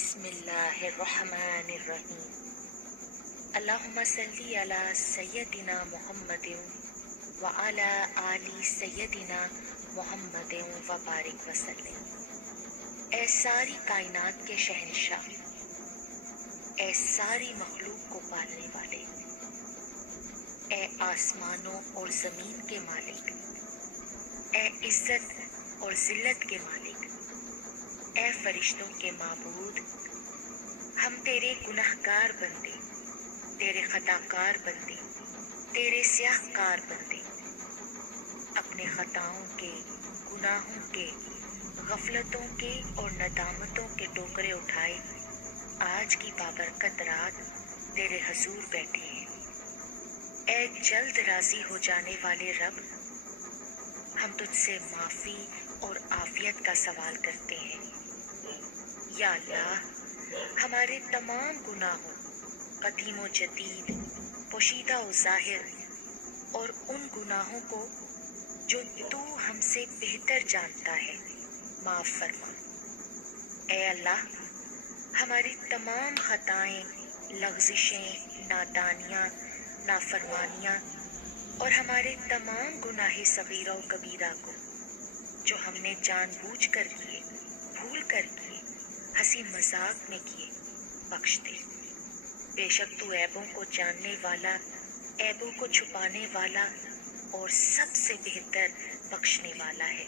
بسم اللہ الرحمن الرحیم اللہم صلی علی سیدنا محمد وعلی آل سیدنا محمد وبارک وسلم۔ اے ساری کائنات کے شہنشاہ، اے ساری مخلوق کو پالنے والے، اے آسمانوں اور زمین کے مالک، اے عزت اور ذلت کے مالک، اے فرشتوں کے معبود، ہم تیرے گنہگار بندے، تیرے خطاکار بندے، تیرے سیاہ کار بندے، اپنے خطاؤں کے، گناہوں کے، غفلتوں کے اور ندامتوں کے ٹوکرے اٹھائے آج کی بابرکت رات تیرے حضور بیٹھے ہیں۔ اے جلد راضی ہو جانے والے رب، ہم تجھ سے معافی اور عافیت کا سوال کرتے ہیں۔ یا اللہ، ہمارے تمام گناہوں، قدیم و جدید، پوشیدہ و ظاہر، اور ان گناہوں کو جو تو ہم سے بہتر جانتا ہے، معاف فرما۔ اے اللہ، ہماری تمام خطائیں، لغزشیں، نادانیاں، نافرمانیاں اور ہمارے تمام گناہ صغیرہ و کبیرہ کو جو ہم نے جان بوجھ کر کیے، بھول کر کیے، ہنسی مذاق میں کیے، بخش دے۔ بے شک تو عیبوں کو جاننے والا، عیبوں کو چھپانے والا اور سب سے بہتر بخشنے والا ہے۔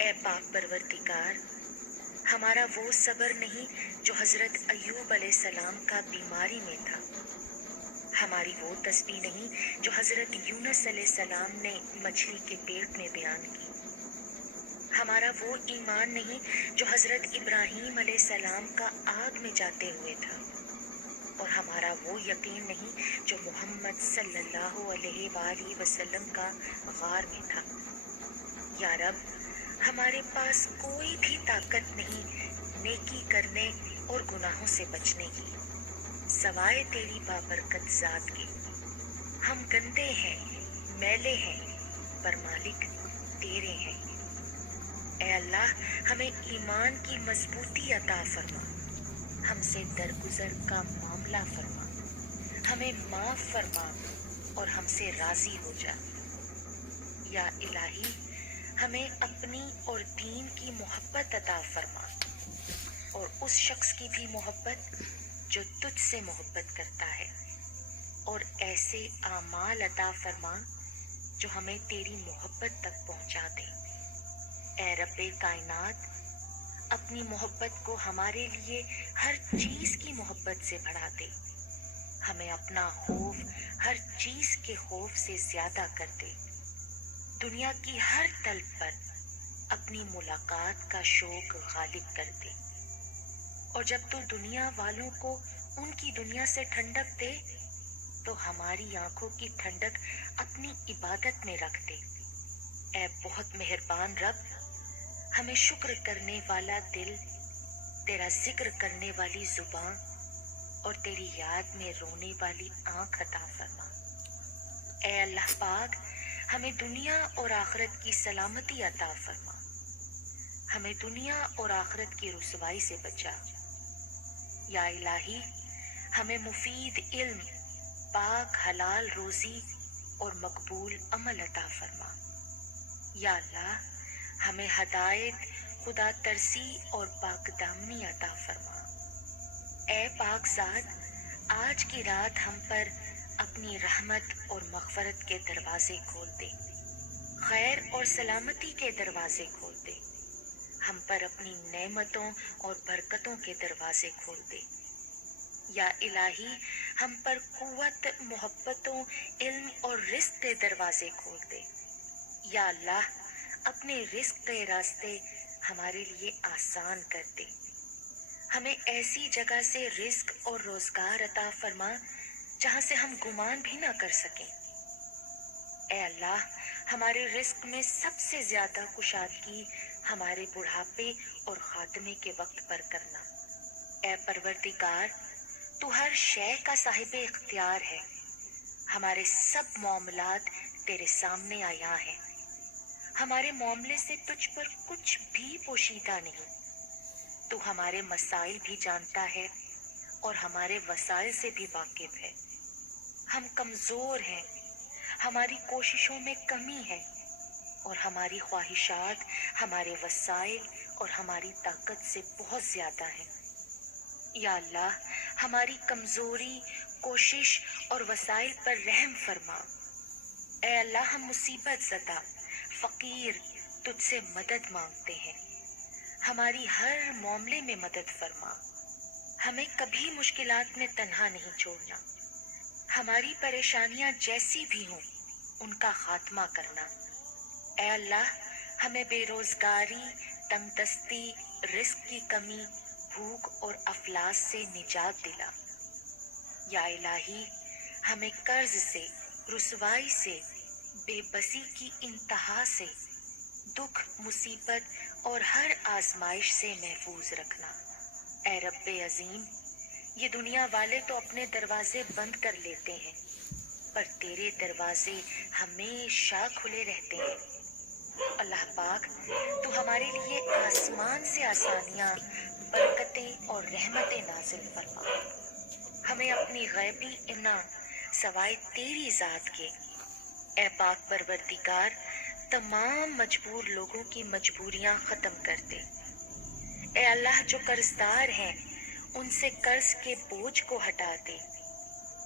اے پاک پروردگار، ہمارا وہ صبر نہیں جو حضرت ایوب علیہ السلام کا بیماری میں تھا، ہماری وہ تسبیح نہیں جو حضرت یونس علیہ السلام نے مچھلی کے پیٹ میں بیان کی، ہمارا وہ ایمان نہیں جو حضرت ابراہیم علیہ السلام کا آگ میں جاتے ہوئے تھا، اور ہمارا وہ یقین نہیں جو محمد صلی اللہ علیہ وآلہ وسلم کا غار میں تھا۔ یا رب، ہمارے پاس کوئی بھی طاقت نہیں نیکی کرنے اور گناہوں سے بچنے کی سوائے تیری بابرکت ذات کے۔ ہم گندے ہیں، میلے ہیں، پر مالک تیرے ہیں۔ اے اللہ، ہمیں ایمان کی مضبوطی عطا فرما، ہم سے درگزر کا معاملہ فرما، ہمیں معاف فرما اور ہم سے راضی ہو جا۔ یا الہی، ہمیں اپنی اور دین کی محبت عطا فرما، اور اس شخص کی بھی محبت جو تجھ سے محبت کرتا ہے، اور ایسے اعمال عطا فرما جو ہمیں تیری محبت تک پہنچا دے۔ اے رب کائنات، اپنی محبت کو ہمارے لیے ہر چیز کی محبت سے بڑھا دے، ہمیں اپنا خوف ہر چیز کے خوف سے زیادہ کر دے، دنیا کی ہر طلب پر اپنی ملاقات کا شوق غالب کر دے، اور جب تو دنیا والوں کو ان کی دنیا سے ٹھنڈک دے تو ہماری آنکھوں کی ٹھنڈک اپنی عبادت میں رکھ دے۔ اے بہت مہربان رب، ہمیں شکر کرنے والا دل، تیرا ذکر کرنے والی زبان اور تیری یاد میں رونے والی آنکھ عطا فرما۔ اے اللہ پاک، ہمیں دنیا اور آخرت کی سلامتی عطا فرما، ہمیں دنیا اور آخرت کی رسوائی سے بچا۔ یا الہی، ہمیں مفید علم، پاک حلال روزی اور مقبول عمل عطا فرما۔ یا اللہ، ہمیں ہدایت، خدا ترسی اور پاک دامنی عطا فرما۔ اے پاک ذات، آج کی رات ہم پر اپنی رحمت اور مغفرت کے دروازے کھول دے، خیر اور سلامتی کے دروازے کھول دے، ہم پر اپنی نعمتوں اور برکتوں کے دروازے کھول دے۔ یا الہی، ہم پر قوت، محبتوں، علم اور رزق کے دروازے کھول دے۔ یا اللہ، اپنے رزق کے راستے ہمارے لیے آسان کر دے، ہمیں ایسی جگہ سے رزق اور روزگار عطا فرما جہاں سے ہم گمان بھی نہ کر سکیں۔ اے اللہ، ہمارے رزق میں سب سے زیادہ کشادگی ہمارے بڑھاپے اور خاتمے کے وقت پر کرنا۔ اے پروردگار، تو ہر شے کا صاحب اختیار ہے، ہمارے سب معاملات تیرے سامنے عیاں ہیں، ہمارے معاملے سے تجھ پر کچھ بھی پوشیدہ نہیں۔ تو ہمارے مسائل بھی جانتا ہے اور ہمارے وسائل سے بھی واقف ہے۔ ہم کمزور ہیں، ہماری کوششوں میں کمی ہے اور ہماری خواہشات ہمارے وسائل اور ہماری طاقت سے بہت زیادہ ہیں۔ یا اللہ، ہماری کمزوری، کوشش اور وسائل پر رحم فرما۔ اے اللہ، ہم مصیبت زدہ، فقیر، تجھ سے مدد مانگتے ہیں۔ ہماری ہر معاملے میں مدد فرما۔ ہمیں کبھی مشکلات میں تنہا نہیں چھوڑنا۔ ہماری پریشانیاں جیسی بھی ہوں ان کا خاتمہ کرنا۔ اے اللہ، ہمیں بے روزگاری، تنگ دستی، رزق کی کمی، بھوک اور افلاس سے نجات دلا۔ یا الہی، ہمیں قرض سے، رسوائی سے، بے بسی کی انتہا سے، دکھ، مصیبت اور ہر آزمائش سے محفوظ رکھنا۔ اے رب عظیم، یہ دنیا والے تو اپنے دروازے بند کر لیتے ہیں، پر تیرے دروازے ہمیشہ کھلے رہتے ہیں۔ اللہ پاک، تو ہمارے لیے آسمان سے آسانیاں، برکتیں اور رحمتیں نازل فرما۔ ہمیں اپنی غیبی انعام سوائے تیری ذات کے، اے پاک پروردگار، تمام مجبور لوگوں کی مجبوریاں ختم کر دے۔ اے اللہ، جو قرضدار ہیں ان سے قرض کے بوجھ کو ہٹا دے۔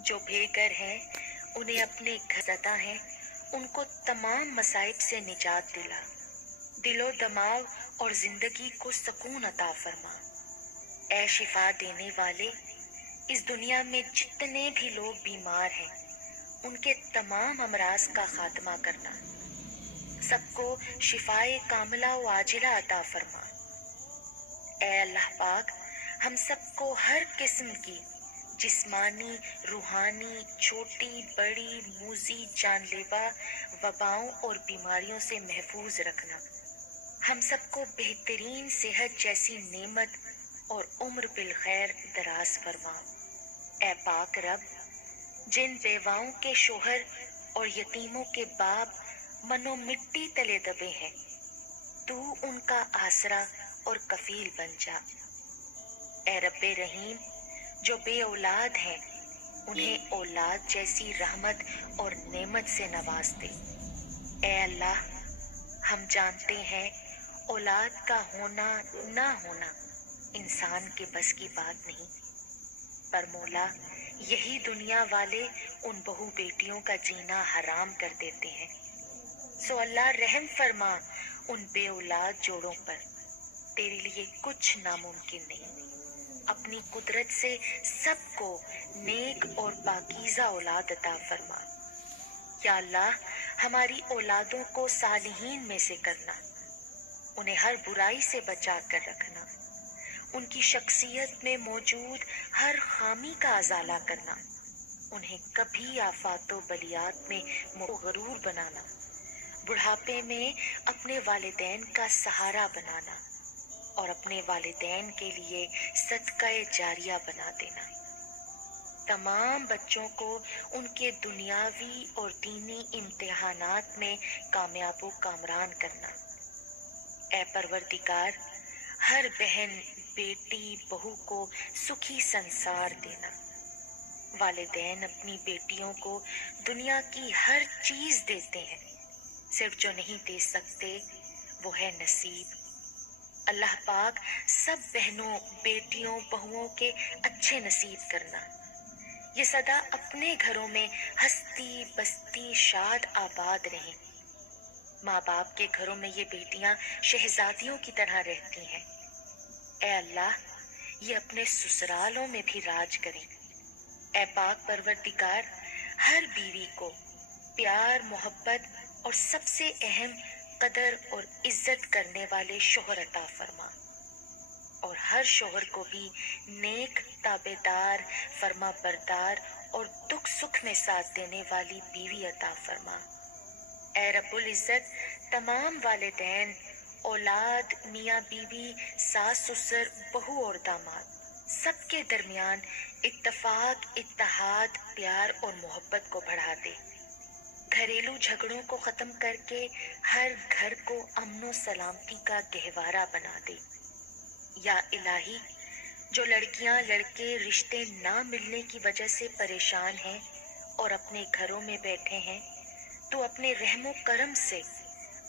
جو بے گھر ہیں، انہیں اپنے گھر زدہ ہیں، ان کو تمام مصائب سے نجات دلا۔ دل و دماغ اور زندگی کو سکون عطا فرما۔ اے شفا دینے والے، اس دنیا میں جتنے بھی لوگ بیمار ہیں ان کے تمام امراض کا خاتمہ کرنا۔ سب کو شفائے کاملہ و عاجلہ عطا فرما۔ اے اللہ پاک، ہم سب کو ہر قسم کی جسمانی، روحانی، چھوٹی، بڑی، موذی، جان لیوا وباؤں اور بیماریوں سے محفوظ رکھنا۔ ہم سب کو بہترین صحت جیسی نعمت اور عمر بالخیر دراز فرما۔ اے پاک رب، جن بیواؤں کے شوہر اور یتیموں کے باپ منو مٹی تلے دبے ہیں، تو ان کا آسرا اور کفیل بن جا۔ اے رب رحیم، جو بے اولاد ہیں انہیں اولاد جیسی رحمت اور نعمت سے نواز دے۔ اے اللہ، ہم جانتے ہیں اولاد کا ہونا نہ ہونا انسان کے بس کی بات نہیں، پر مولا، یہی دنیا والے ان بہو بیٹیوں کا جینا حرام کر دیتے ہیں۔ سو اللہ رحم فرما ان بے اولاد جوڑوں پر، تیرے لیے کچھ ناممکن نہیں۔ اپنی قدرت سے سب کو نیک اور پاکیزہ اولاد عطا فرما۔ یا اللہ، ہماری اولادوں کو صالحین میں سے کرنا، انہیں ہر برائی سے بچا کر رکھنا، ان کی شخصیت میں موجود ہر خامی کا ازالہ کرنا، انہیں کبھی آفات و بلیات میں غرور بنانا، بڑھاپے میں اپنے والدین کا سہارا بنانا اور اپنے والدین کے لیے صدقہ جاریہ بنا دینا۔ تمام بچوں کو ان کے دنیاوی اور دینی امتحانات میں کامیاب و کامران کرنا۔ اے پروردگار، ہر بہن، بیٹی، بہو کو سکھی سنسار دینا۔ والدین اپنی بیٹیوں کو دنیا کی ہر چیز دیتے ہیں، صرف جو نہیں دے سکتے وہ ہے نصیب۔ اللہ پاک سب بہنوں، بیٹیوں، بہوؤں کے اچھے نصیب کرنا۔ یہ سدا اپنے گھروں میں ہستی بستی شاد آباد رہیں۔ ماں باپ کے گھروں میں یہ بیٹیاں شہزادیوں کی طرح رہتی ہیں۔ اے اللہ، یہ اپنے سسرالوں میں بھی راج کریں۔ اے پاک پروردگار، ہر بیوی کو پیار، محبت اور سب سے اہم قدر اور عزت کرنے والے شوہر عطا فرما، اور ہر شوہر کو بھی نیک، تابعدار، فرما بردار اور دکھ سکھ میں ساتھ دینے والی بیوی عطا فرما۔ اے رب العزت، تمام والدین، اولاد، میاں بیوی، ساس سسر، بہو اور داماد، سب کے درمیان اتفاق، اتحاد، پیار اور محبت کو بڑھا دے۔ گھریلو جھگڑوں کو ختم کر کے ہر گھر کو امن و سلامتی کا گہوارہ بنا دے۔ یا الہی، جو لڑکیاں لڑکے رشتے نہ ملنے کی وجہ سے پریشان ہیں اور اپنے گھروں میں بیٹھے ہیں، تو اپنے رحم و کرم سے،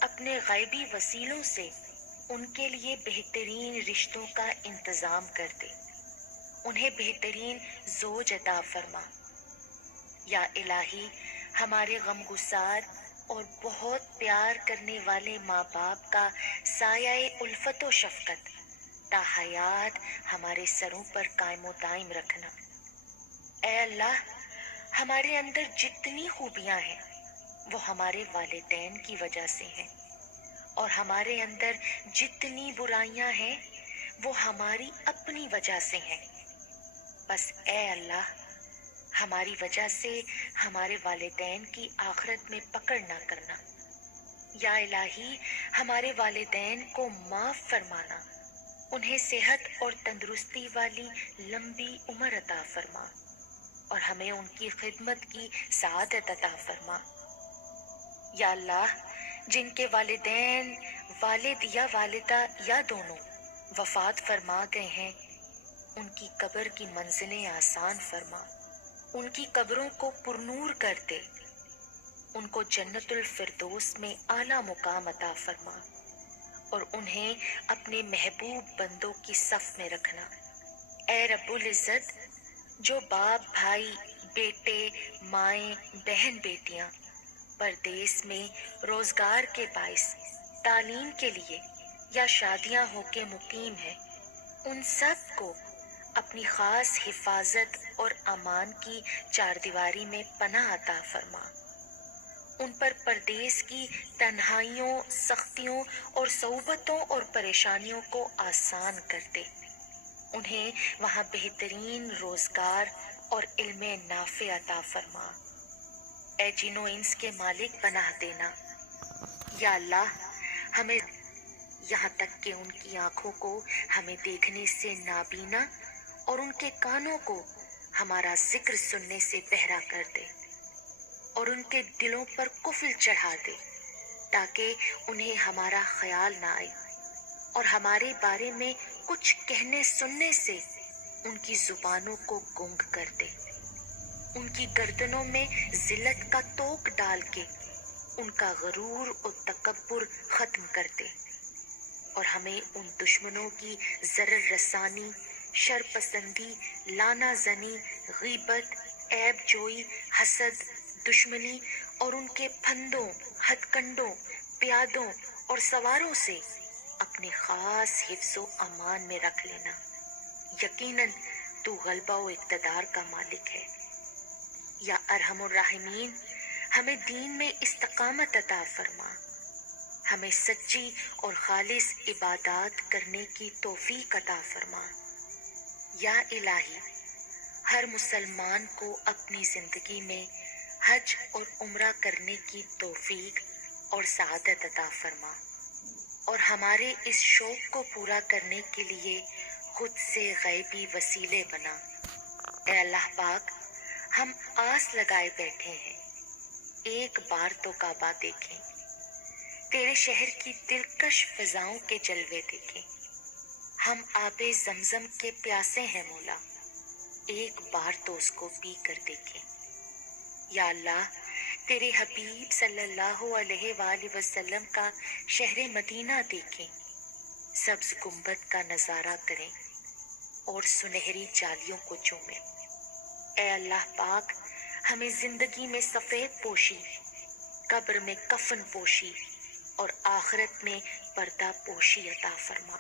اپنے غیبی وسیلوں سے ان کے لیے بہترین رشتوں کا انتظام کر دے، انہیں بہترین زوج عطا فرما۔ یا الہی، ہمارے غمگسار اور بہت پیار کرنے والے ماں باپ کا سایہ الفت و شفقت تا حیات ہمارے سروں پر قائم و دائم رکھنا۔ اے اللہ، ہمارے اندر جتنی خوبیاں ہیں وہ ہمارے والدین کی وجہ سے ہیں، اور ہمارے اندر جتنی برائیاں ہیں وہ ہماری اپنی وجہ سے ہیں۔ بس اے اللہ، ہماری وجہ سے ہمارے والدین کی آخرت میں پکڑ نہ کرنا۔ یا الہی، ہمارے والدین کو معاف فرمانا، انہیں صحت اور تندرستی والی لمبی عمر عطا فرما، اور ہمیں ان کی خدمت کی سعادت عطا فرما۔ یا اللہ، جن کے والدین، والد یا والدہ یا دونوں وفات فرما گئے ہیں، ان کی قبر کی منزلیں آسان فرما، ان کی قبروں کو پرنور کر دے، ان کو جنت الفردوس میں اعلیٰ مقام عطا فرما، اور انہیں اپنے محبوب بندوں کی صف میں رکھنا۔ اے رب العزت، جو باپ، بھائی، بیٹے، مائیں، بہن بیٹیاں پردیس میں روزگار کے باعث تعلیم کے لیے یا شادیاں ہو کے مقیم ہیں، ان سب کو اپنی خاص حفاظت اور امان کی چاردیواری میں پناہ عطا فرما۔ ان پر پردیس کی تنہائیوں، سختیوں اور صعوبتوں اور پریشانیوں کو آسان کر دے، انہیں وہاں بہترین روزگار اور علم نافع عطا فرما۔ اے جن و انس کے مالک پناہ دینا۔ یا اللہ، ہمیں یہاں تک کہ ان کی آنکھوں کو ہمیں دیکھنے سے نابینا اور ان کے کانوں کو ہمارا ذکر سننے سے بہرا کر دے، اور ان کے دلوں پر قفل چڑھا دے، تاکہ انہیں ہمارا خیال نہ آئے، اور ہمارے بارے میں کچھ کہنے سننے سے ان کی زبانوں کو گنگ کر دے، ان کی گردنوں میں ذلت کا توق ڈال کے ان کا غرور اور تکبر ختم کر دے، اور ہمیں ان دشمنوں کی ضرر رسانی، شر پسندی، لانا زنی، غیبت، عیب جوئی، حسد، دشمنی اور ان کے پھندوں، ہتھ کنڈوں، پیادوں اور سواروں سے اپنے خاص حفظ و امان میں رکھ لینا۔ یقیناً تو غلبہ و اقتدار کا مالک ہے۔ یا ارحم الراحمین، ہمیں دین میں استقامت عطا فرما، ہمیں سچی اور خالص عبادات کرنے کی توفیق عطا فرما۔ یا الہی، ہر مسلمان کو اپنی زندگی میں حج اور عمرہ کرنے کی توفیق اور سعادت عطا فرما، اور ہمارے اس شوق کو پورا کرنے کے لیے خود سے غیبی وسیلے بنا۔ اے اللہ پاک، ہم آس لگائے بیٹھے ہیں، ایک بار تو کعبہ دیکھیں، تیرے شہر کی دلکش فضاؤں کے جلوے دیکھیں، ہم آب زمزم کے پیاسے ہیں مولا، ایک بار تو اس کو پی کر دیکھیں۔ یا اللہ، تیرے حبیب صلی اللہ علیہ وآلہ وسلم کا شہر مدینہ دیکھیں، سبز گنبد کا نظارہ کریں اور سنہری جالیوں کو چومیں۔ اے اللہ پاک، ہمیں زندگی میں سفید پوشی، قبر میں کفن پوشی اور آخرت میں پردہ پوشی عطا فرما۔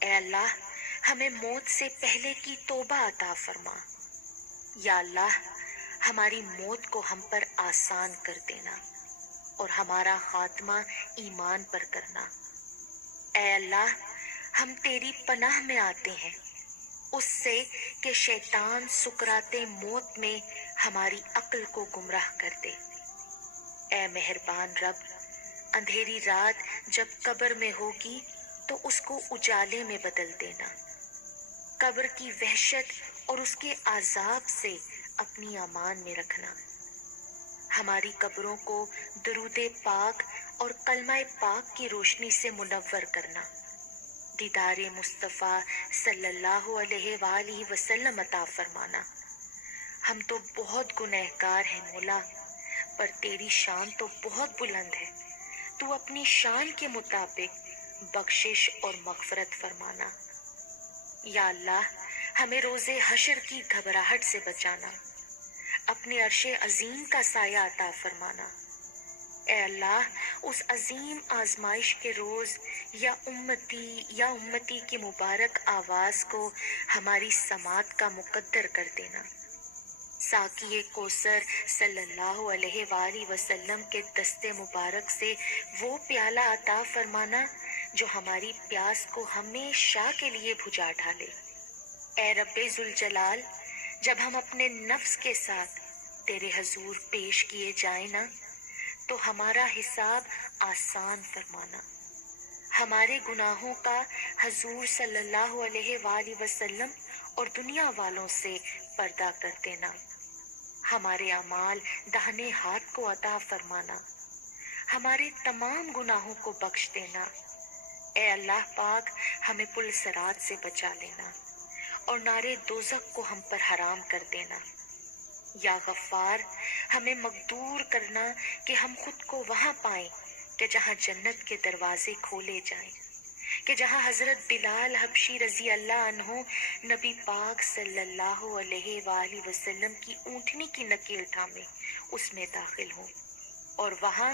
اے اللہ، ہمیں موت سے پہلے کی توبہ عطا فرما۔ یا اللہ، ہماری موت کو ہم پر آسان کر دینا اور ہمارا خاتمہ ایمان پر کرنا۔ اے اللہ، ہم تیری پناہ میں آتے ہیں اس سے کہ شیطان سکرات موت میں ہماری عقل کو گمراہ کر دے۔ اے مہربان رب، اندھیری رات جب قبر میں ہوگی تو اس کو اجالے میں بدل دینا، قبر کی وحشت اور اس کے عذاب سے اپنی امان میں رکھنا، ہماری قبروں کو درود پاک اور کلمہ پاک کی روشنی سے منور کرنا، دیدار مصطفیٰ صلی اللہ علیہ وآلہ وسلم عطا فرمانا۔ ہم تو بہت گنہگار ہیں مولا، پر تیری شان تو بہت بلند ہے، تو اپنی شان کے مطابق بخشش اور مغفرت فرمانا۔ یا اللہ، ہمیں روز حشر کی گھبراہٹ سے بچانا، اپنے عرش عظیم کا سایہ عطا فرمانا۔ اے اللہ، اس عظیم آزمائش کے روز یا امتی کی مبارک آواز کو ہماری سماعت کا مقدر کر دینا۔ ساقی کوثر صلی اللہ علیہ وآلہ وسلم کے دست مبارک سے وہ پیالہ عطا فرمانا جو ہماری پیاس کو ہمیشہ کے لیے بجھا ڈالے۔ اے رب ذوالجلال، جب ہم اپنے نفس کے ساتھ تیرے حضور پیش کیے جائیں نا، تو ہمارا حساب آسان فرمانا، ہمارے گناہوں کا حضور صلی اللہ علیہ وآلہ وسلم اور دنیا والوں سے پردہ کر دینا، ہمارے اعمال داہنے ہاتھ کو عطا فرمانا، ہمارے تمام گناہوں کو بخش دینا۔ اے اللہ پاک، ہمیں پل صراط سے بچا لینا اور نارے دوزخ کو ہم پر حرام کر دینا۔ یا غفار، ہمیں مقدور کرنا کہ ہم خود کو وہاں پائیں کہ جہاں جنت کے دروازے کھولے جائیں، کہ جہاں حضرت بلال حبشی رضی اللہ عنہ نبی پاک صلی اللہ علیہ وآلہ وسلم کی اونٹنی کی نکیل تھامے اس میں داخل ہوں، اور وہاں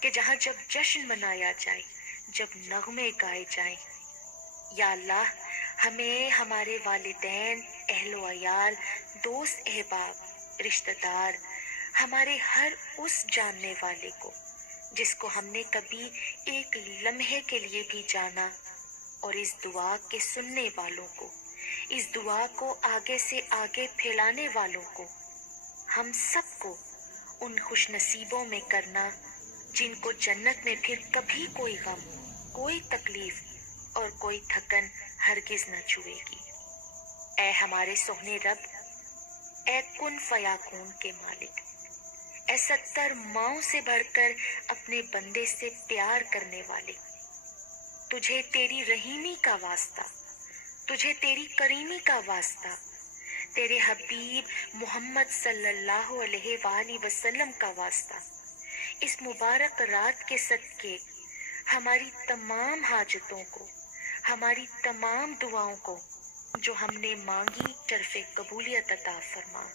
کہ جہاں جب جشن منایا جائے، جب نغمے گائے جائیں۔ یا اللہ، ہمیں ہمارے والدین، اہل و عیال، دوست احباب، رشتہ دار، ہمارے ہر اس جاننے والے کو جس کو ہم نے کبھی ایک لمحے کے لیے بھی جانا، اور اس دعا کے سننے والوں کو، اس دعا کو آگے سے آگے پھیلانے والوں کو، ہم سب کو ان خوش نصیبوں میں کرنا جن کو جنت میں پھر کبھی کوئی غم، کوئی تکلیف اور کوئی تھکن ہرگز نہ چھوئے گی۔ اے ہمارے سوہنے رب، اے کن فیاکون کے مالک، اے 70 ماؤں سے بڑھ کر اپنے بندے سے پیار کرنے والے، تجھے تیری رحیمی کا واسطہ، تجھے تیری کریمی کا واسطہ، تیرے حبیب محمد صلی اللہ علیہ وآلہ وسلم کا واسطہ، اس مبارک رات کے صدقے ہماری تمام حاجتوں کو، ہماری تمام دعاؤں کو جو ہم نے مانگی شرف قبولیت عطا فرما،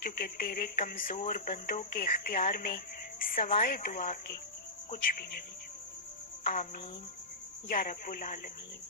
کیونکہ تیرے کمزور بندوں کے اختیار میں سوائے دعا کے کچھ بھی نہیں۔ آمین یا رب العالمین۔